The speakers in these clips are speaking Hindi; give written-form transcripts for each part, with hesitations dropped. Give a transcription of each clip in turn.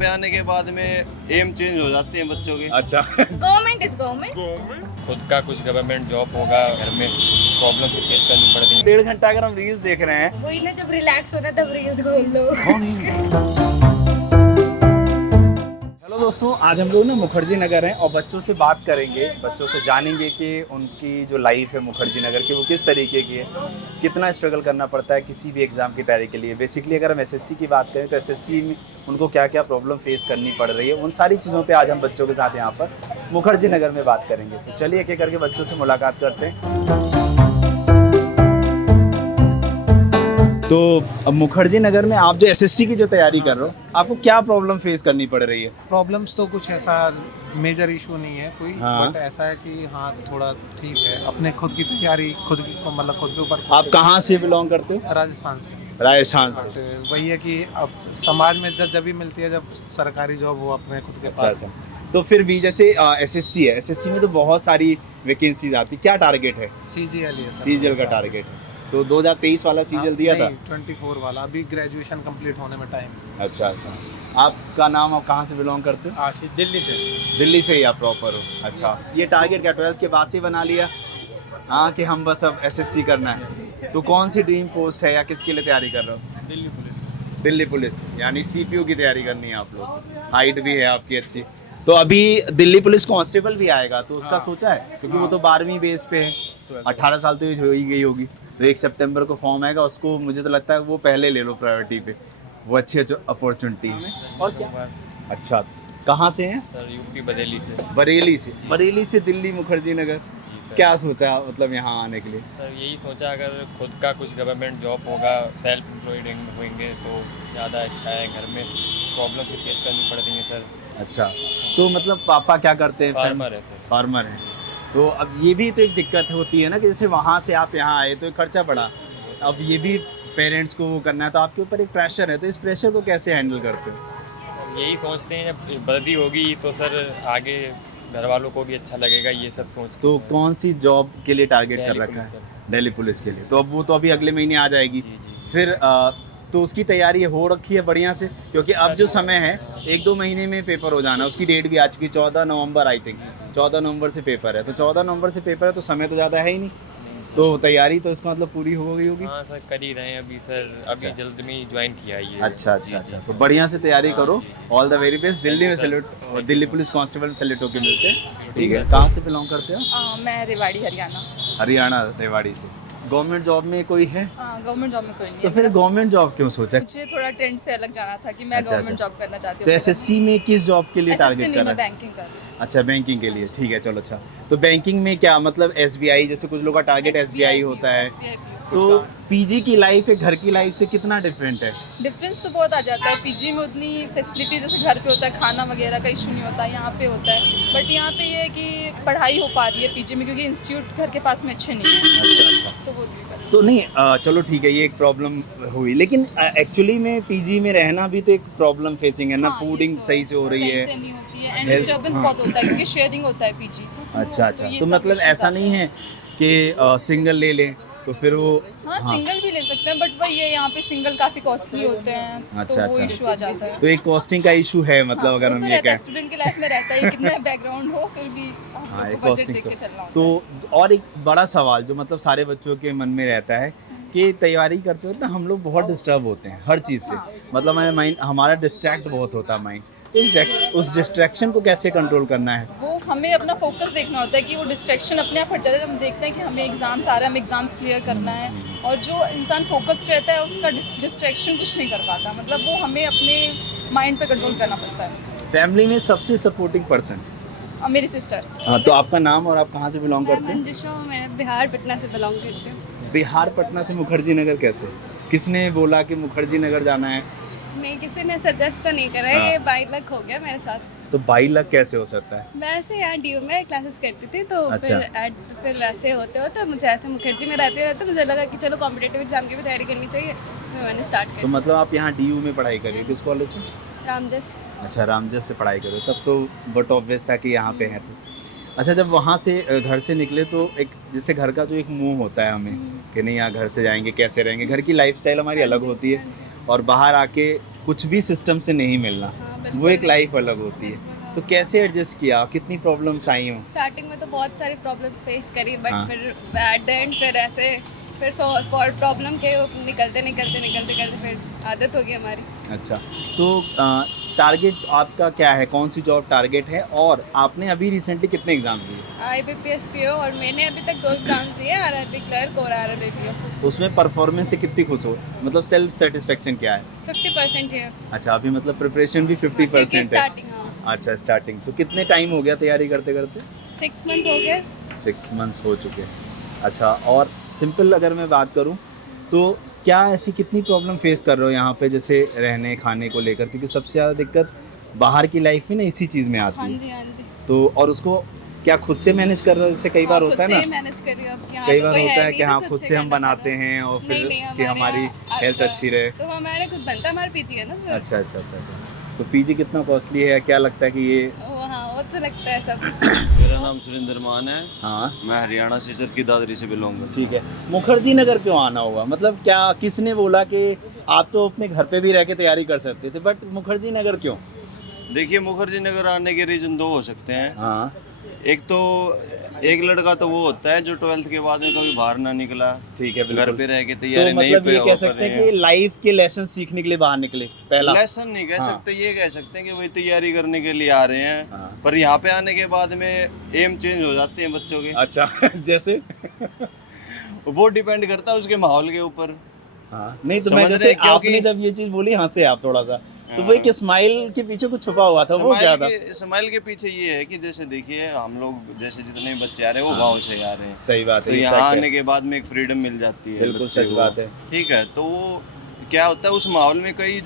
पे आने के बाद में एम चेंज हो जाते हैं बच्चों के। अच्छा गवर्नमेंट इज गवर्नमेंट। खुद का कुछ गवर्नमेंट जॉब होगा, घर में प्रॉब्लम फेस करनी पड़ रही है। 1.5 घंटा अगर हम रील्स देख रहे हैं, वही ना, जब रिलैक्स होता है तब रील्स खोल लो। हेलो दोस्तों, आज हम लोग ना मुखर्जी नगर हैं और बच्चों से बात करेंगे, बच्चों से जानेंगे कि उनकी जो लाइफ है मुखर्जी नगर की वो किस तरीके की है, कितना स्ट्रगल करना पड़ता है किसी भी एग्ज़ाम की तैयारी के लिए। बेसिकली अगर हम एसएससी की बात करें तो एसएससी में उनको क्या क्या प्रॉब्लम फेस करनी पड़ रही है, उन सारी चीज़ों पे आज हम बच्चों के साथ यहाँ पर मुखर्जी नगर में बात करेंगे। तो चलिए एक एक करके बच्चों से मुलाकात करते हैं। तो अब मुखर्जी नगर में आप जो एसएससी की जो तैयारी कर रहे हो, आपको क्या प्रॉब्लम फेस करनी पड़ रही है? प्रॉब्लम्स तो कुछ ऐसा मेजर इशू नहीं है कोई, हाँ। बट ऐसा है कि हाँ थोड़ा ठीक है, अपने खुद की तैयारी खुद की मतलब खुद के ऊपर। आप कहाँ से बिलोंग करते हो? राजस्थान से। राजस्थान से। बट वही है कि अब समाज में जब भी मिलती है, जब सरकारी जॉब हो अपने खुद के पास। अच्छा। तो फिर भी जैसे एसएससी है, एसएससी में तो बहुत सारी वैकेंसीज आती, क्या टारगेट है? सीजीएल है सर। सीजीएल का टारगेट है, तो 2023 वाला सीजीएल दिया था? 24 वाला, अभी ग्रेजुएशन कंप्लीट होने में टाइम। अच्छा अच्छा। आपका नाम, आप कहाँ से बिलोंग करते हो? आसिफ, दिल्ली से। दिल्ली से ही आप प्रॉपर हो? अच्छा। ये टारगेट क्या 12th के बाद से बना लिया? हाँ, कि हम बस अब एसएससी करना है। तो कौन सी ड्रीम पोस्ट है या किसके लिए तैयारी कर रहे हो? दिल्ली पुलिस। दिल्ली पुलिस, यानी सीपीयू की तैयारी करनी है आप लोग। हाइट भी है आपकी अच्छी। तो अभी दिल्ली पुलिस कांस्टेबल भी आएगा, तो उसका सोचा है? क्योंकि वो तो 12वीं बेस पे है, 18 साल तो हो ही गई होगी। तो 1 सितंबर को फॉर्म आएगा, उसको मुझे तो लगता है वो पहले ले लो प्रायोरिटी पे, वो अच्छी अपॉर्चुनिटी है। और क्या? अच्छा, कहाँ से हैं? सर यूपी बरेली से। बरेली से? बरेली से दिल्ली मुखर्जी नगर, जी सर। क्या सोचा मतलब यहाँ आने के लिए? सर यही सोचा, अगर खुद का कुछ गवर्नमेंट जॉब होगा, सेल्फ एम्प्लॉयड होंगे तो ज़्यादा अच्छा है। घर में प्रॉब्लम भी फेस करनी पड़ रही है सर। अच्छा, तो मतलब पापा क्या करते हैं? फार्मर है सर। फार्मर है। तो अब ये भी तो एक दिक्कत होती है ना कि जैसे वहाँ से आप यहाँ आए तो एक खर्चा बढ़ा, अब ये भी पेरेंट्स को वो करना है, तो आपके ऊपर एक प्रेशर है, तो इस प्रेशर को कैसे हैंडल करते हो? यही सोचते हैं जब वर्दी होगी तो सर आगे घर वालों को भी अच्छा लगेगा, ये सब सोच। तो कौन सी जॉब के लिए टारगेट कर दिल्ली रखा पुलिस है? सर। दिल्ली पुलिस के लिए। तो अब वो तो अभी अगले महीने आ जाएगी। जी जी। फिर तो उसकी तैयारी हो रखी है बढ़िया से? क्योंकि अब जो समय है 1-2 महीने में पेपर हो जाना, उसकी डेट भी आ चुकी, 14 नवंबर आई थिंक। 14 नवंबर से पेपर है, तो 14 नवंबर से पेपर है, तो समय तो ज़्यादा है ही नहीं। तो तैयारी तो इसका मतलब पूरी हो गई होगी? हाँ सर, कर ही रहे हैं अभी सर, अभी अच्छा। जल्द में ज्वाइन किया ये। अच्छा जी, अच्छा अच्छा। जी, तो सर। बढ़िया से तैयारी हाँ, करो। जी। All the very best. Delhi में सर। सैल्यूट, और Thank Delhi you, police constable में सैल्यूट होके मिलते हैं। ठीक है, सर। कहाँ से बिलोंग करते हो? मैं रेवाड़ी हरियाणा। हरियाणा, रेवाड़ी से। गवर्नमेंट जॉब में कोई है? गवर्नमेंट जॉब में कोई नहीं तो है। फिर मेरा गवर्नमेंट जॉब क्यों सोचा? मुझे थोड़ा ट्रेंड से अलग जाना था कि मैं अच्छा, गवर्नमेंट अच्छा। जॉब करना चाहती तो हूँ। एसएससी में किस जॉब के लिए एसएससी टारगेट नहीं, कर मैं रहा है? बैंकिंग कर रही हूँ। अच्छा, बैंकिंग के लिए। ठीक है, चलो अच्छा। तो बैंकिंग में क्या मतलब एसबीआई, जैसे कुछ लोग का टारगेट एसबीआई होता है, तो पीजी की लाइफ है घर की लाइफ से कितना डिफरेंट है? डिफरेंस तो बहुत आ जाता है। पीजी में उतनी फैसिलिटी जैसे घर पे होता है, खाना वगैरह का इशू नहीं होता, यहाँ पे होता है। बट यहाँ पे ये है कि पढ़ाई हो पा रही है पीजी में, क्योंकि इंस्टीट्यूट घर के पास में अच्छे नहीं है। अच्छा अच्छा। तो वो दिक्कत है। तो नहीं, चलो ठीक है, ये एक प्रॉब्लम हुई, लेकिन एक्चुअली में पीजी में रहना भी तो एक प्रॉब्लम फेसिंग है ना। हाँ, ये फूडिंग तो सही से हो रही सही है? से नहीं होती है, एंड Health- डिस्टर्बेंस हाँ। बहुत होता है क्योंकि शेयरिंग होता है पीजी। अच्छा अच्छा। ये तो सब मतलब issues ऐसा आते नहीं है कि सिंगल ले लें तो फिर वो? हाँ, सिंगल भी ले सकते हैं, बट वही है यहाँ पे सिंगल काफी कॉस्टली होते हैं। अच्छा, तो वो अच्छा। इशू आ जाता है। तो एक कॉस्टिंग का इशू है मतलब, हाँ, अगर वो हम तो ये रहता है, कहें। स्टूडेंट की लाइफ में रहता है, कितना बैकग्राउंड हो फिर भी हाँ, एक बजट कॉस्टिंग देख के चलना होता तो और एक बड़ा सवाल जो मतलब सारे बच्चों के मन में रहता है कि तैयारी करते वक्त ना हम लोग बहुत डिस्टर्ब होते हैं हर चीज़ से। मतलब हमारा माइंड, हमारा डिस्ट्रैक्ट बहुत होता है माइंड। तो उस डिस्ट्रैक्शन को कैसे कंट्रोल करना है? वो हमें अपना फोकस देखना होता है कि वो डिस्ट्रैक्शन अपने आप हट जाता है। हम देखते हैं कि हमें एग्जाम्स आ रहा है, हमें एग्जाम्स क्लियर करना है, और जो इंसान फोकस्ड रहता है उसका डिस्ट्रैक्शन कुछ नहीं कर पाता। मतलब वो हमें अपने माइंड पे कंट्रोल करना पड़ता है। फैमिली में सबसे सपोर्टिंग पर्सन? और मेरी सिस्टर। हाँ, तो आपका नाम और आप कहाँ से बिलोंग मैं करते हैं? मंजुषा हूँ, मैं बिहार पटना से बिलोंग करती हूँ। बिहार पटना से मुखर्जी नगर कैसे? किसने बोला कि मुखर्जी नगर जाना है? मैं किसी ने सजेस्ट तो नहीं करा हाँ। है, ये बाई लक हो गया मेरे साथ। तो 22 लाख कैसे हो सकता है? मैं ऐसे यहाँ डीयू में क्लासेस करती थी, तो अच्छा। फिर वैसे होते होते मुझे ऐसे मुखर्जी में रहते मुझे लगा कि चलो कॉम्पिटेटिव एग्जाम की भी तैयारी करनी चाहिए, फिर मैंने स्टार्ट तो कर मतलब आप यहाँ डीयू में पढ़ाई कर रही हो, किस कॉलेज से? रामजस। अच्छा, रामजस से पढ़ाई करो, तब तो बट ऑब्वियस था कि यहाँ पे है। तो अच्छा, जब वहाँ से घर से निकले तो एक जैसे घर का जो एक मुंह होता है हमें कि नहीं यहाँ घर से जाएंगे कैसे रहेंगे, घर की लाइफस्टाइल हमारी अलग होती है, और बाहर आके कुछ भी सिस्टम से नहीं मिलना, हाँ, बिल्कुल वो एक भी। लाइफ अलग होती है। बिल्कुल, हाँ। तो कैसे एडजस्ट किया, कितनी प्रॉब्लम्स आई हों? स्टार्टिंग में तो बहुत सारी प्रॉब्लम्स फेस करी बट हाँ। फिर एट द एंड फिर ऐसे फिर प्रॉब्लम के निकलते फिर आदत हो गई हमारी। अच्छा, तो टारगेट आपका क्या है, कौन सी जॉब टारगेट है, और आपने अभी रिसेंटली कितने एग्जाम दिए? IBPS PO और मैंने अभी तक 2 एग्जाम दिए, RRB क्लर्क और RRB PO। उसमें परफॉर्मेंस से कितनी खुश हो, मतलब सेल्फ सेटिस्फेक्शन क्या है? 50% है अच्छा, अभी मतलब प्रिपरेशन भी 50% है। स्टार्टिंग। हाँ, अच्छा, स्टार्टिंग। तो कितने टाइम हो गया तैयारी करते करते? 6 मंथ हो गए। 6 मंथ्स हो चुके हैं। अच्छा, और सिंपल अगर मैं बात करूं तो क्या ऐसी कितनी प्रॉब्लम फेस कर रहे हो यहाँ पे, जैसे रहने खाने को लेकर? क्योंकि सबसे ज़्यादा दिक्कत बाहर की लाइफ में ना इसी चीज़ में आती हाँ है। जी, हाँ जी। तो और उसको क्या खुद से मैनेज कर रहे हो? जैसे कई बार होता है ना, मैनेज कर रही हूँ अब यहाँ कई तो बार कोई होता है नहीं कि तो हाँ खुद से हम करना बनाते पड़ा। हैं और फिर नहीं, कि हमारी हेल्थ अच्छी रहे। तो हमारे खुद बनता है, हमारे पीजी है ना फिर। अच्छा अच्छा अच्छा अच्छा। तो पीजी कितना कॉस्टली है, क्या लगता है कि ये? वो तो लगता है सब। मेरा नाम सुरेंद्र मान है। हाँ मैं हरियाणा सीसर की दादरी से बिलोंग करता ठीक है। मुखर्जी नगर क्यों आना हुआ, मतलब क्या किसने बोला कि आप तो अपने घर पे भी रह के तैयारी कर सकते थे, बट मुखर्जी नगर क्यों? हूँ। देखिए, मुखर्जी नगर आने के रीज़न 2 हो सकते हैं। हाँ एक तो एक लड़का तो वो होता है जो 12th के बाद में कभी बाहर ना निकला, ठीक है, घर बिल्कुल। पे रह के तो तैयारी नहीं मतलब पे ये कह हो सकते हैं करें। कि लाइफ के लेसन सीखने के लिए बाहर निकले पहला। लेसन नहीं कह हाँ। सकते, ये कह सकते हैं कि वही तैयारी करने के लिए आ रहे हैं। हाँ। पर यहाँ पे आने के बाद में एम चेंज हो जाते हैं बच्चों के। अच्छा जैसे वो डिपेंड करता है उसके माहौल के ऊपर। हाँ नहीं, तो मैं समझ रहे जैसे हैं, क्योंकि- आपने जब ये चीज बोली हंसे आप थोड़ा सा, तो हाँ। वो एक स्माइल के पीछे कुछ छुपा हुआ था, वो क्या था? स्माइल के पीछे ये है कि जैसे देखिए, हम लोग जैसे जितने भी बच्चे आ रहे हैं वो हाँ। गांव से आ रहे हैं। सही बात तो है, ये यहाँ fact है। आने के बाद में एक फ्रीडम मिल जाती है बिल्कुल बच्चे सच को। बात है। ठीक है, तो वो क्या होता है उस माहौल में कई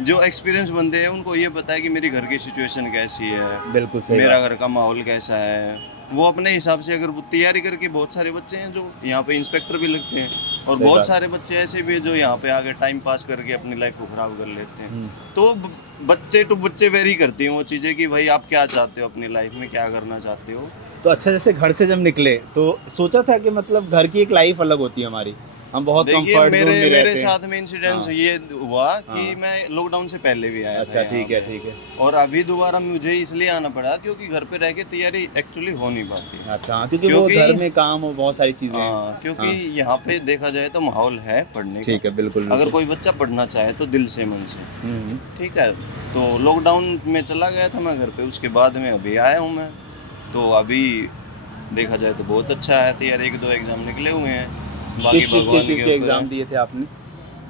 जो एक्सपीरियंस बंदे हैं उनको ये पता है कि मेरी घर की सिचुएशन कैसी है, बिल्कुल सही मेरा बात। घर का माहौल कैसा है। वो अपने हिसाब से अगर वो तैयारी करके, बहुत सारे बच्चे हैं जो यहाँ पे इंस्पेक्टर भी लगते हैं, और सही बहुत बात। सारे बच्चे ऐसे भी हैं जो यहाँ पे आके टाइम पास करके अपनी लाइफ को खराब कर लेते हैं। हम्म। तो बच्चे टू बच्चे वेरी करती हैं वो चीज़ें कि भाई आप क्या चाहते हो अपनी लाइफ में, क्या करना चाहते हो। तो अच्छा, जैसे घर से जब निकले तो सोचा था कि मतलब घर की एक लाइफ अलग होती है हमारी, हम बहुत देखिए, कंफर्ट जोन में मेरे रहते हैं। साथ में इंसिडेंस हाँ। ये हुआ कि हाँ। मैं लॉकडाउन से पहले भी आया अच्छा था ठीक यहाँ है पे। ठीक है। और अभी दोबारा मुझे इसलिए आना पड़ा क्योंकि घर पे रह के तैयारी एक्चुअली हो नहीं पाती। अच्छा हाँ, क्योंकि वो क्योंकि- घर में काम और बहुत सारी चीजें हैं। हाँ, क्योंकि हाँ। यहाँ पे देखा जाए तो माहौल है पढ़ने का। ठीक है, बिल्कुल अगर बिल्कुल। कोई बच्चा पढ़ना चाहे तो दिल से मन से। हम्म। ठीक है, तो लॉकडाउन में चला गया था मैं घर पे, उसके बाद में अभी आया हूँ मैं। तो अभी देखा जाए तो बहुत अच्छा है, तैयारी 1-2 एग्जाम निकले हुए हैं, बाकी किस चीज़ भगवान के के ऊपर एग्जाम है। दिए थे आपने?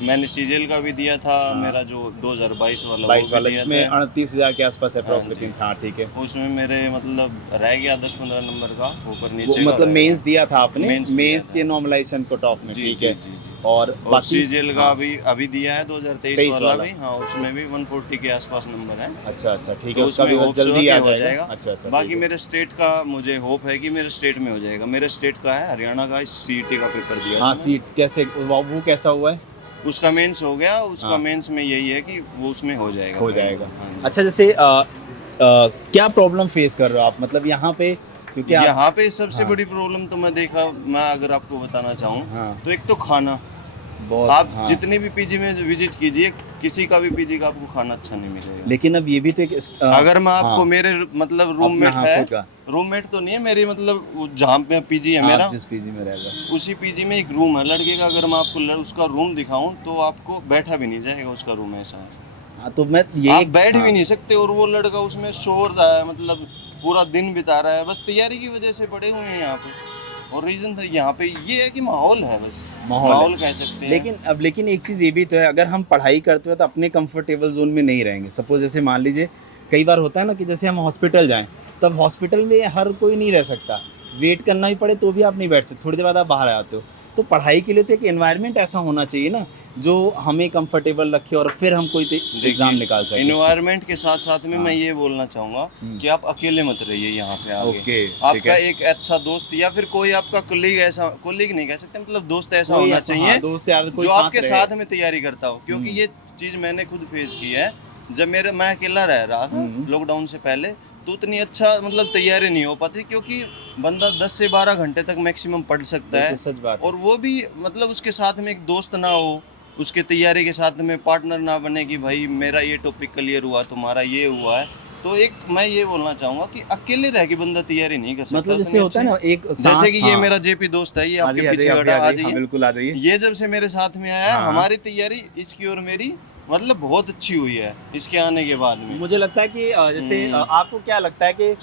मैंने सीजीएल का भी दिया था, हाँ। मेरा जो 2022 वाला 22 वो वाला, भी दिया जिसमें था। 38,000 के आसपास अप्रॉक्स हाँ जी। लेकिन हाँ ठीक है। उसमें मेरे मतलब रह गया 10-15 नंबर का, ऊपर वो नीचे का मतलब रह मेंस गया। दिया था आपने, मेंस दिया मेंस था। के नॉर्मलाइजेशन कट ऑफ में, जी ठीक जी है। जी जी। और और बाकी सीजीएल का हाँ। अभी दिया है 2023 23 वाला वाला। भी। हाँ, उसमें भी 140 के आसपास नंबर है। अच्छा अच्छा ठीक तो है, उसका उसमें भी होप जल्दी आ हो जाएगा। जाएगा। अच्छा अच्छा बाकी ठीक है। मेरे स्टेट का मुझे होप है कि मेरे स्टेट में हो जाएगा। मेरे स्टेट का है, हरियाणा का सीईटी का पेपर दिया था हाँ मैंने। सीट कैसे, वो कैसा हुआ है? उसका मेंस हो गया, उसका हाँ। मेंस में यही है कि वो उसमें हो जाएगा। हो जाएगा। हाँ जी। अच्छा, जैसे क्या प्रॉब्लम फेस कर रहे हो आप, मतलब यहाँ पे? क्योंकि आप यहाँ पे सबसे हाँ। बड़ी प्रॉब्लम तो मैं अगर आपको बताना चाहूँ हाँ। तो एक तो खाना। बहुत आप हाँ। जितने भी पीजी में विजिट कीजिए, किसी का भी पीजी का आपको खाना अच्छा नहीं मिलेगा। लेकिन अब ये भी तो एक अगर मैं आपको हाँ, मेरे मतलब अपना रूममेट हाँ है, खुद का। रूममेट तो नहीं है मेरी, मतलब जहाँ पे पीजी है मेरा, आप जिस पीजी में रह रहे हो। उसी पीजी में एक रूम है लड़के का। अगर मैं आपको उसका रूम दिखाऊं तो आपको बैठा भी नहीं जाएगा, उसका रूम ऐसा है। हाँ तो मैं ये आप बैठ हाँ, भी नहीं सकते। और वो लड़का उसमें शोर रहा है, मतलब पूरा दिन बिता रहा है, बस तैयारी की वजह से पड़े हुए हैं यहाँ पे। और रीजन था यहाँ पे ये है कि माहौल है, बस माहौल है। कह सकते हैं। लेकिन एक चीज़ ये भी तो है, अगर हम पढ़ाई करते हो तो अपने कंफर्टेबल जोन में नहीं रहेंगे। सपोज जैसे मान लीजिए कई बार होता है ना कि जैसे हम हॉस्पिटल जाएं, तब हॉस्पिटल में हर कोई नहीं रह सकता, वेट करना भी पड़े तो भी आप नहीं बैठ सकते, थोड़ी देर बाद आप बाहर आते हो। तो पढ़ाई के लिए तो एक एनवायरनमेंट ऐसा होना चाहिए ना जो हमें कंफर्टेबल रखे और फिर हम कोई एग्जाम निकाल सकें। एनवायरनमेंट के साथ साथ में हाँ। मैं ये बोलना चाहूँगा कि आप अकेले मत रहिए यहाँ पे आगे। ओके, ठीक आपका है। एक अच्छा दोस्त या फिर कोई आपका कोलीग, ऐसा कोलीग नहीं कह सकते, मतलब दोस्त ऐसा कोई होना आपका- चाहिए हाँ, दोस्त यार कोई जो साथ आपके रहे। साथ में तैयारी करता हो। क्योंकि ये चीज़ मैंने खुद फेस की है। जब मैं अकेला रह रहा था लॉकडाउन से पहले, तो उतनी अच्छा मतलब तैयारी नहीं हो पाती, क्योंकि बंदा 10 से 12 घंटे तक मैक्सिमम पढ़ सकता ये है। तो सच बात है। और वो भी मतलब उसके साथ में एक दोस्त ना हो उसके तैयारी के साथ में पार्टनर ना बने कि भाई मेरा ये टॉपिक क्लियर हुआ, तुम्हारा ये हुआ है। तो एक मैं ये बोलना चाहूंगा कि अकेले रह के बंदा तैयारी नहीं कर सकता। मतलब जैसे उतनी होता है ना अच्छी- एक जैसे कि ये हाँ। मेरा जेपी दोस्त है, ये आ आपके जाइए, पीछे आ खड़ा, आ जाइए, हाँ, जाइए। बिल्कुल आ जाइए। ये जब से मेरे साथ में आया, हाँ। हमारी तैयारी इसकी और मेरी मतलब बहुत अच्छी हुई है इसके आने के बाद में। मुझे लगता है कि जैसे हम्म। आपको क्या लगता है कि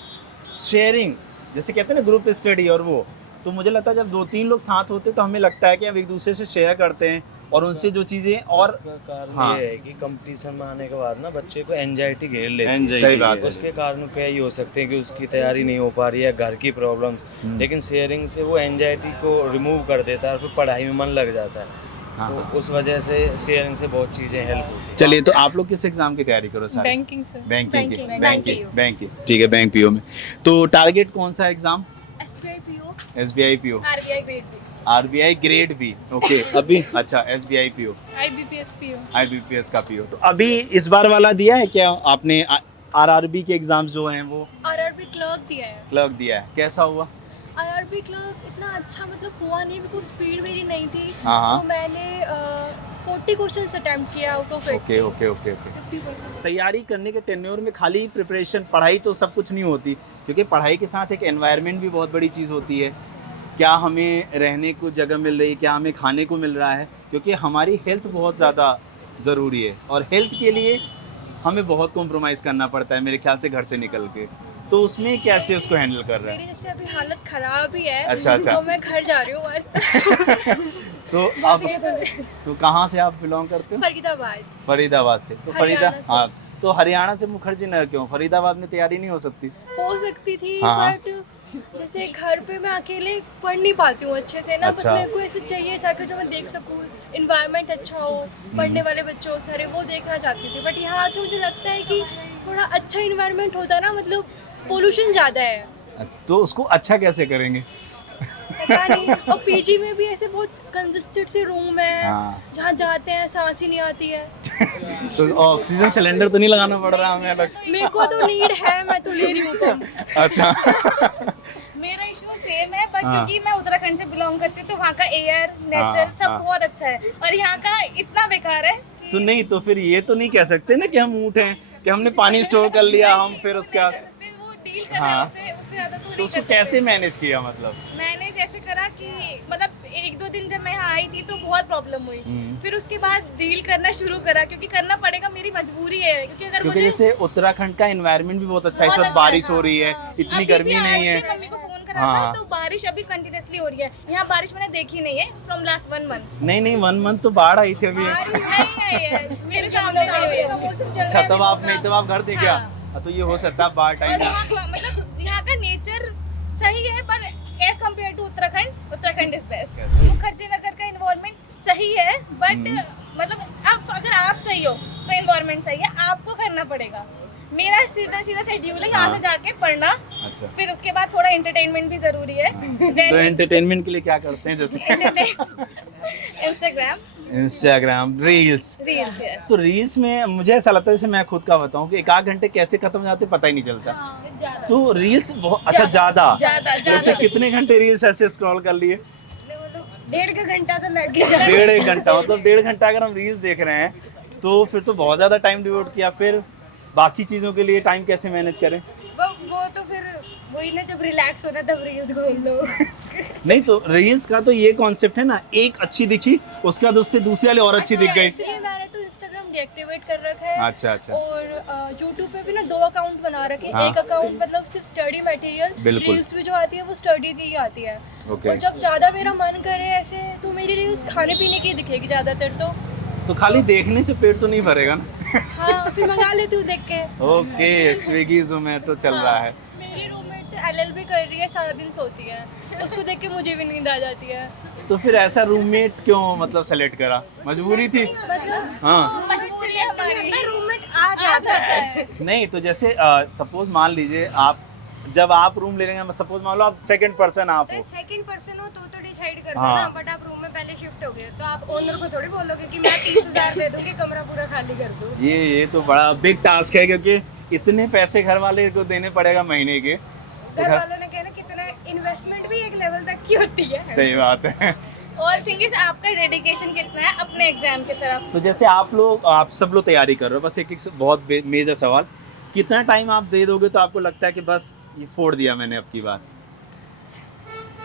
शेयरिंग, जैसे कहते हैं ना ग्रुप स्टडी और वो, तो मुझे लगता है जब 2-3 लोग साथ होते तो हमें लगता है कि हम एक दूसरे से शेयर करते हैं और उनसे जो चीज़ें और इसका कारण हाँ। ये है कि कंपटीशन में आने के बाद ना बच्चे को एंजाइटी घेर लेती है। Anxiety सही बात है। है। उसके कारण क्या ही हो सकते हैं कि उसकी तैयारी नहीं हो पा रही है, घर की प्रॉब्लम्स, लेकिन शेयरिंग से वो एंजाइटी को रिमूव कर देता है और फिर पढ़ाई में मन लग जाता है। हाँ, तो हाँ। उस वजह से शेयरिंग से बहुत चीज़ें हेल्प होती हैं। चलिए, तो आप लोग किस एग्जाम की तैयारी करो सर? बैंकिंग से बैंकिंग की, Banking, बैंक की, ठीक है, बैंक पीओ में। तो टारगेट कौन सा exam? SBI PO, SBI PO, RBI grade B, RBI grade B, okay. अभी अच्छा SBI PO, IBPS PO. IBPS का पीओ। तो अभी इस बार वाला दिया है क्या आपने? आरआरबी के एग्जाम जो हैं वो आरआरबी क्लर्क दिया है। क्लर्क दिया है, कैसा हुआ? आरआरबी क्लर्क इतना अच्छा मतलब हुआ नहीं, बिकॉज स्पीड मेरी नहीं थी। हाँ, हाँ। तो मैंने 40 क्वेश्चंस अटेम्प्ट किया out of 80। Okay okay okay okay. 50%। तैयारी करने के टेन्योर में खाली प्रिपरेशन, पढ़ाई तो सब कुछ नहीं होती, क्योंकि पढ़ाई के साथ एक एनवायरनमेंट भी बहुत बड़ी चीज़ होती है। क्या हमें रहने को जगह मिल रही है, क्या हमें खाने को मिल रहा है, क्योंकि हमारी हेल्थ बहुत ज़्यादा ज़रूरी है और हेल्थ के लिए हमें बहुत कॉम्प्रोमाइज़ करना पड़ता है मेरे ख्याल से घर से निकल के। तो उसमें कैसे उसको हैंडल कर रहे मेरी हैं? जैसे अभी हालत खराब ही है। अच्छा, अच्छा। तो मैं घर जा रही हूँ आज। तो अब तो कहाँ से आप बिलोंग करते हो? फरीदाबाद। फरीदाबाद से। तो हरियाणा से। हाँ, तो हरियाणा से मुखर्जी नगर क्यों? फरीदाबाद में तैयारी नहीं हो सकती? हो सकती थी, हाँ। बट जैसे घर पे मैं अकेले पढ़ नहीं पाती हूँ अच्छे से ना। बस अच्छा। मेरे को ऐसे चाहिए था कि जो मैं देख सकूँ, इन्वायरमेंट अच्छा हो, पढ़ने वाले बच्चों सारे वो देखना चाहती थी। बट यहाँ आके मुझे लगता है कि थोड़ा अच्छा इन्वायरमेंट होता ना, मतलब पोल्यूशन ज़्यादा है। तो उसको अच्छा कैसे करेंगे? पता नहीं। और पीजी में भी ऐसे बहुत कंजस्टेड से रूम है, हाँ। जहाँ जाते हैं सांस ही नहीं आती है। तो ऑक्सीजन सिलेंडर तो नहीं लगाना पड़ रहा हमें अलग से? मेरे को तो नीड है, मैं तो ले रही हूँ पंप। अच्छा। मेरा इशू सेम है, बट हाँ। क्योंकि मैं उत्तराखंड से बिलोंग करती हूँ तो वहाँ का एयर हाँ, नेचर सब हाँ। बहुत अच्छा है, और यहाँ का इतना बेकार है तो नहीं, तो फिर ये तो नहीं कह सकते ना कि हम ऊँट हैं, कि हमने पानी स्टोर कर लिया, हम फिर उसके बाद फिर वो डील कर रहे हाँ। हैं उससे ज़्यादा तो तो नहीं उसको कर सकते। कैसे मैनेज किया मतलब? मैंने जैसे करा कि मतलब 1-2 दिन जब मैं यहाँ आई थी तो बहुत प्रॉब्लम हुई, फिर उसके बाद डील करना शुरू करा, क्योंकि करना पड़ेगा, मेरी मजबूरी है। क्योंकि अगर क्योंकि मुझे जैसे उत्तराखंड का एनवायरनमेंट भी बहुत अच्छा है, इस बहुत वक्त अच्छा बारिश है, हो रही है, हाँ। इतनी अभी गर्मी भी आज नहीं भी है। मम्मी को फोन करा हाँ। था तो बारिश अभी कंटिन्यूसली हो रही है। यहाँ बारिश मैंने देखी नहीं है फ्रॉम लास्ट 1 मंथ। नहीं नहीं, 1 मंथ तो बाढ़ आई थी अभी। नहीं आई है, मेरे सामने नहीं हुई है। मौसम चल रहा अच्छा, है तब आप नहीं, तब आप घर थे क्या? हाँ। तो ये हो सकता है बाढ़ और टाइम। वहाँ का मतलब यहाँ का नेचर सही है, पर as compared to Uttarakhand is best. Mukherjee Nagar का इन्वायरमेंट सही है, बट मतलब अब अगर आप सही हो तो इन्वायरमेंट सही है, आपको करना पड़ेगा। मेरा सीधा सीधा शेड्यूल है यहाँ हाँ। से जाके पढ़ना, अच्छा, फिर उसके बाद थोड़ा एंटरटेनमेंट भी जरूरी है। तो एंटरटेनमेंट के लिए क्या करते हैं? जैसे Instagram Instagram reels. Reels, yes. तो रील्स में मुझे ऐसा लगता है, जैसे मैं खुद का बताऊं कि 1-8 घंटे कैसे खत्म हो जाते पता ही नहीं चलता। ज़्यादा। तो रील्स बहुत अच्छा, ज्यादा जैसे कितने घंटे रील्स ऐसे स्क्रॉल कर लिए? 1.5 घंटा तो लग गया। 1.5 घंटा, मतलब 1.5 घंटा अगर हम रील्स देख रहे हैं तो फिर तो बहुत ज्यादा टाइम डिवोट किया। फिर बाकी चीजों के लिए टाइम कैसे मैनेज करें? वो तो फिर वही ना, जब रिलैक्स होता है तब रील्स खोल लो। नहीं, तो रील्स का तो ये कॉन्सेप्ट है ना, एक अच्छी दिखी उसके बाद उससे दूसरी वाली और अच्छी दिख गई। इसलिए मैंने तो इंस्टाग्राम डीएक्टिवेट कर रखा है। अच्छा अच्छा। और यूट्यूब पे भी ना 2 अकाउंट बना रखे। हाँ। एक अकाउंट मतलब सिर्फ स्टडी मटेरियल, बिल्कुल। रील्स भी जो आती है वो स्टडी की ही आती है। ओके। और जब ज़्यादा मेरा मन करे ऐसे तो मेरी रील्स खाने पीने की दिखेगी ज़्यादातर। तो खाली देखने से पेट तो नहीं भरेगा ना? हाँ, फिर मंगा लेती हूँ देख के। ओके, स्विगी जोमेटो चल रहा है। मेरी रूममेट तो एलएलबी कर रही है, सारा दिन सोती है, उसको देख के मुझे भी नींद आ जाती है। तो फिर ऐसा रूममेट क्यों मतलब सेलेक्ट करा? मजबूरी थी? मतलब हाँ। मजबूरी है हमारी, रूममेट आ जाता है। नहीं, तो जैसे सपोज मान लीजिए आप, जब आप रूम ले लेंगे, सपोज मान लो आप सेकंड पर्सन आप हो। सेकंड पर्सन हो तो डिसाइड कर हाँ। ना, बट आप रूम में पहले शिफ्ट हो गए तो आप ओनर को थोड़ी बोलोगे कि मैं 30,000 दे दूंगी, कमरा पूरा खाली कर दूं। ये तो बड़ा बिग टास्क है, क्योंकि इतने पैसे घर वाले को देने पड़ेगा महीने के। घर वालों ने कहना कितना इन्वेस्टमेंट भी एक लेवल तक की होती है। सही बात है। ऑल थिंग इज आपका डेडिकेशन कितना है अपने एग्जाम की तरफ। तो जैसे आप सब लोग तैयारी कर रहे हो, बस एक बहुत मेजर सवाल, कितना टाइम आप दे दोगे तो आपको लगता है कि बस ये फोड़ दिया मैंने अब की बार?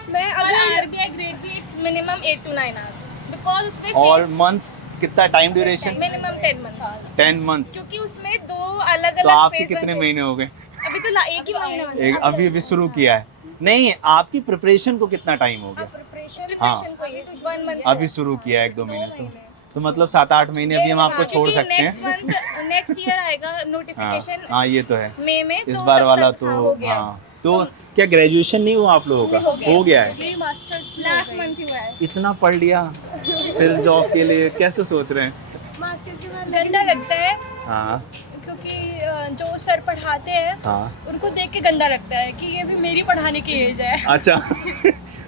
मैं और अगर आरबीआई ग्रेड भी it's minimum 8 to 9 hours because उसमें और मंथ्स कितना time duration? Minimum 10 months 10 months. क्योंकि उसमें 2 अलग तो अलग आपके कितने महीने हो गए? अभी तो एक ही महीना हुआ है। अभी शुरू किया है। नहीं, आपकी प्रिपरेशन को कितना टाइम हो गया? प्रिपरेशन को ये 1 मंथ अभी शुरू किया है 1-2 महीने तो मतलब 7-8 महीने अभी हम आपको छोड़ सकते हैं। नेक्स्ट ईयर आएगा नोटिफिकेशन हाँ ये तो है, मई में, इस तो बार तब वाला तक तो हो गया। हाँ। तो क्या ग्रेजुएशन नहीं हुआ आप लोगों का? हो गया है। मेरी मास्टर्स लास्ट मंथ ही हुआ है। इतना पढ़ लिया फिर जॉब के लिए कैसे सोच रहे हैं? मास्टर्स के बाद गंदा लगता है हाँ क्योंकि जो सर पढ़ाते हैं हाँ। उनको देख के गंदा लगता है कि ये भी मेरी पढ़ाने की एज है। अच्छा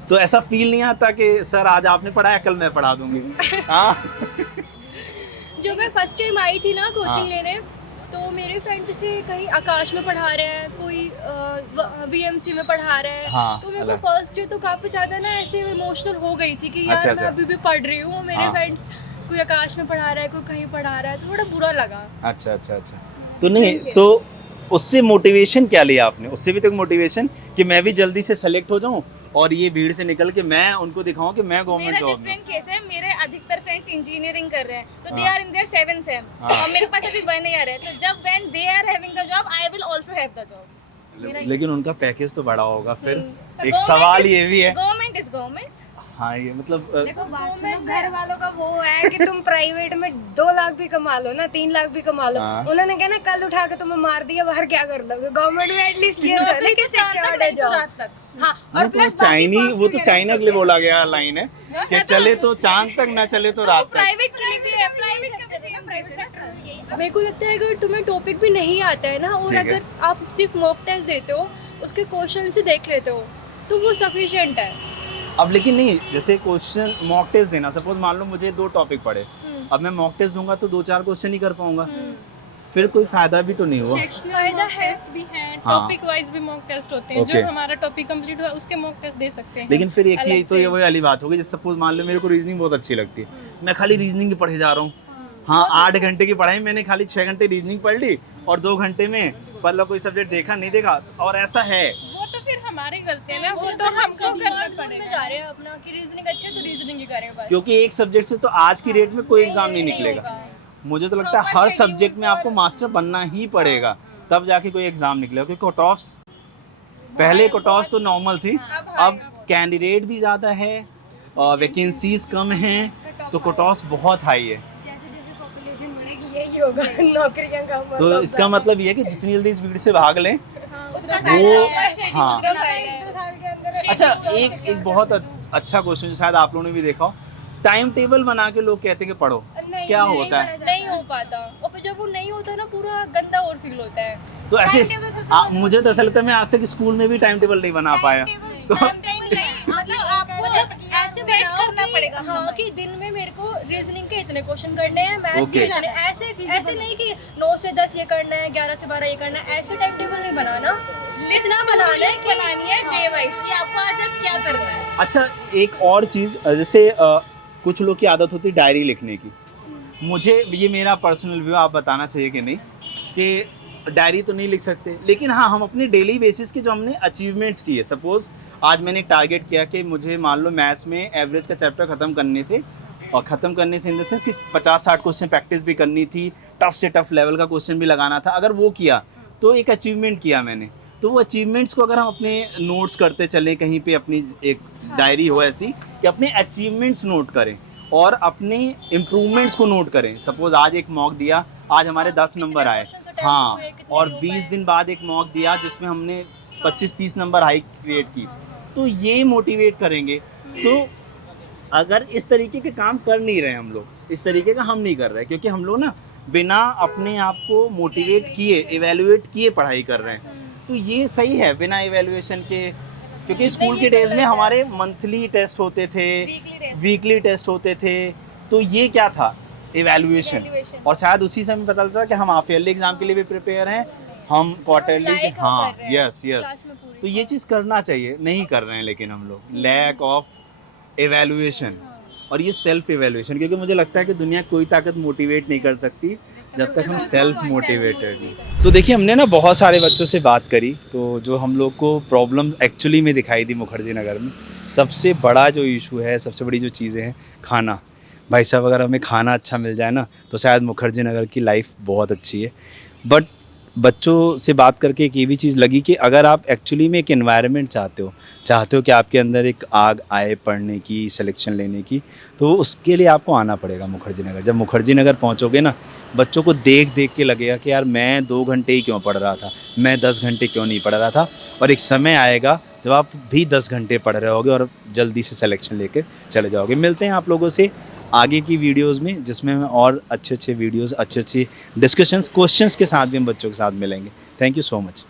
तो ऐसा फील नहीं आता कि सर आज आपने पढ़ाया कल मैं पढ़ा दूंगी? हाँ जो मैं फर्स्ट टाइम आई थी ना हाँ। कोचिंग लेने, तो मेरे फ्रेंड जैसे कहीं आकाश में पढ़ा रहे हैं, कोई वीएमसी में पढ़ा रहे हैं। हाँ, तो मेरे को अलग। फर्स्ट डे तो काफ़ी ज़्यादा ना ऐसे इमोशनल हो गई थी कि यार अच्छा, मैं अच्छा। अभी भी पढ़ रही हूँ, मेरे हाँ। फ्रेंड्स कोई आकाश में पढ़ा रहा है, कोई कहीं पढ़ा रहा है, तो थोड़ा बुरा लगा। अच्छा अच्छा अच्छा। तो नहीं तो उससे मोटिवेशन क्या लिया आपने? उससे भी तो मोटिवेशन कि मैं भी जल्दी से सेलेक्ट हो जाऊं और ये भीड़ से निकल के मैं उनको दिखाऊं कि मैं गवर्नमेंट मेरा जॉब में। डिफरेंट केस है। मेरे अधिकतर फ्रेंड्स इंजीनियरिंग कर रहे हैं, तो दे हाँ। Are in their 7th same हाँ। और मेरे पास अभी 1 ईयर है। तो जब when they are having the job, I will also have the job. लेकिन उनका पैकेज तो बड़ा होगा फिर। So एक government सवाल is- ये भी है। Government is government. हाँ ये मतलब देखो बात सुनो, घर वालों का वो है कि तुम प्राइवेट में 2 लाख भी कमा लो ना, 3 लाख भी कमा लो, हाँ। उन्होंने कहना कल उठा के तुम्हें मार दिया बाहर क्या कर लोगे? गवर्नमेंट में एटलीस्ट ये तो है ना कि सिक्योर्ड है जॉब। रात तक हाँ, वो और तो प्लस वो तो चाइना के लिए बोला गया लाइन है कि चले तो चांद तक ना चले तो रात तक। प्राइवेट के लिए भी है, प्राइवेट का भी सेम प्राइवेट सेक्टर। मेरे को लगता है अगर तुम्हें टॉपिक भी नहीं आता है ना, और ठीक है। अगर आप सिर्फ मॉक टेस्ट देते हो, उसके क्वेश्चन से देख लेते हो, तो वो सफिशिएंट है। अब लेकिन नहीं, जैसे क्वेश्चन मॉक टेस्ट देना, सपोज मान लो मुझे 2 टॉपिक पढ़े, अब मैं मॉक टेस्ट दूंगा तो 2-4 क्वेश्चन ही कर पाऊंगा, फिर कोई फायदा भी तो नहीं हुआ। फायदा है भी है, हाँ। टॉपिक वाइज भी मॉक टेस्ट होते हैं। Okay. जो हमारा टॉपिक कंप्लीट हुआ उसके मॉक टेस्ट दे सकते हैं। लेकिन फिर एक अलग ही तो से। ये वही वाली बात होगी, जैसे सपोज मान लो मेरे को रीजनिंग बहुत अच्छी लगती है, मैं खाली रीजनिंग की पढ़े जा रहा हूँ। हाँ 8 घंटे की पढ़ाई मैंने खाली 6 घंटे रीजनिंग पढ़ ली और 2 घंटे में मतलब कोई सब्जेक्ट देखा नहीं देखा, और ऐसा है। वो तो फिर हमारे गलती है ना, वो तो हमको करना में पड़ेगा। जा रहे हैं अपना कि रीजनिंग अच्छी है तो रीजनिंग ही करें बस। क्योंकि एक सब्जेक्ट से तो आज की डेट में कोई एग्जाम नहीं निकलेगा। मुझे तो लगता है हर सब्जेक्ट में आपको मास्टर बनना ही पड़ेगा, तब जाके कोई एग्जाम निकलेगा। क्योंकि कट ऑफ्स पहले कट ऑफ्स तो नॉर्मल थी, अब कैंडिडेट भी ज़्यादा है और वैकेंसीज कम हैं, तो कट ऑफ्स बहुत हाई है। जैसे जैसे पॉपुलेशन बढ़ेगी यही होगा, नौकरियां कम और तो लोग इसका मतलब ये है कि जितनी जल्दी इस भीड़ से भाग लें उतना वो। साल हाँ 1-2 साल के अंदर अच्छा, एक बहुत अच्छा क्वेश्चन शायद आप लोगों ने भी देखा हो, टाइम टेबल बना के लोग कहते हैं कि पढ़ो, क्या होता है? नहीं हो पाता, और फिर जब वो नहीं होता ना पूरा गंदा और फील होता है। तो ऐसे मुझे तो ऐसा लगता है मैं आज तक स्कूल में भी टाइम टेबल नहीं बना पाया। मतलब आपको ऐसे सेट बनाओ करना कि- पड़ेगा। हाँ कि दिन में मेरे को रीजनिंग के इतने क्वेश्चन करने हैं, मैथ्स के Okay. करने हैं। ऐसे नहीं कि 9 से 10 ये करना है, 11 से 12 ये करना है, ऐसे टाइम टेबल नहीं बनाना। इतना बनाना है लिस्ट कि बनानी है डे वाइज कि आपको आज आज क्या करना है। अच्छा एक और चीज़, जैसे कुछ लोग की आदत होती है डायरी लिखने की। मुझे ये मेरा पर्सनल व्यू, आप बताना चाहिए कि नहीं, कि डायरी तो नहीं लिख सकते, लेकिन हाँ हम अपने डेली बेसिस के जो हमने अचीवमेंट्स किए, सपोज आज मैंने टारगेट किया कि मुझे मान लो मैथ्स में एवरेज का चैप्टर ख़त्म करने थे, और ख़त्म करने से इन द सेंस कि 50-60 क्वेश्चन प्रैक्टिस भी करनी थी, टफ से टफ लेवल का क्वेश्चन भी लगाना था। अगर वो किया तो एक अचीवमेंट किया मैंने। तो वो अचीवमेंट्स को अगर हम अपने नोट्स करते चलें, कहीं पे अपनी एक डायरी हो ऐसी कि अपने अचीवमेंट्स नोट करें और अपने इम्प्रूवमेंट्स को नोट करें। सपोज आज एक मॉक दिया, आज हमारे 10 नंबर आए, हाँ, और 20 दिन बाद एक मॉक दिया जिसमें हमने 25-30 नंबर हाई क्रिएट की, तो ये मोटिवेट करेंगे। तो अगर इस तरीके के काम कर नहीं रहे हम लोग, इस तरीके का हम नहीं कर रहे, क्योंकि हम लोग ना बिना अपने आप को मोटिवेट किए, इवेलुएट किए पढ़ाई कर रहे हैं, तो ये सही है बिना इवेलुएशन के। क्योंकि स्कूल के डेज में हमारे मंथली टेस्ट होते थे, वीकली टेस्ट होते थे, तो ये क्या था? इवेलुएशन। और शायद उसी समय पता चलता था कि हम हाफ ईयरली एग्जाम के लिए भी प्रिपेयर हैं, हम क्वार्टरली, हाँ यस यस। तो ये चीज़ करना चाहिए, नहीं कर रहे हैं लेकिन हम लोग लैक ऑफ एवेल्युएशन और ये सेल्फ एवेल्युएशन, क्योंकि मुझे लगता है कि दुनिया कोई ताकत मोटिवेट नहीं कर सकती जब तक हम सेल्फ मोटिवेटेड नहीं। तो देखिए हमने ना बहुत सारे बच्चों से बात करी, तो जो हम लोग को प्रॉब्लम एक्चुअली में दिखाई दी मुखर्जी नगर में, सबसे बड़ा जो इशू है, सबसे बड़ी जो चीज़ें हैं, खाना। भाई साहब अगर हमें खाना अच्छा मिल जाए ना तो शायद मुखर्जी नगर की लाइफ बहुत अच्छी है। बट बच्चों से बात करके एक ये भी चीज़ लगी कि अगर आप एक्चुअली में एक एनवायरनमेंट चाहते हो कि आपके अंदर एक आग आए पढ़ने की, सिलेक्शन लेने की, तो उसके लिए आपको आना पड़ेगा मुखर्जी नगर। जब मुखर्जी नगर पहुँचोगे ना, बच्चों को देख देख के लगेगा कि यार मैं 2 घंटे ही क्यों पढ़ रहा था, मैं 10 घंटे क्यों नहीं पढ़ रहा था। और एक समय आएगा जब आप भी 10 घंटे पढ़ रहे होगे और जल्दी से सिलेक्शन लेके चले जाओगे। मिलते हैं आप लोगों से आगे की वीडियोस में, जिसमें मैं और अच्छे वीडियोस, अच्छे डिस्कशंस, क्वेश्चंस के साथ भी हम बच्चों के साथ मिलेंगे। Thank you so much.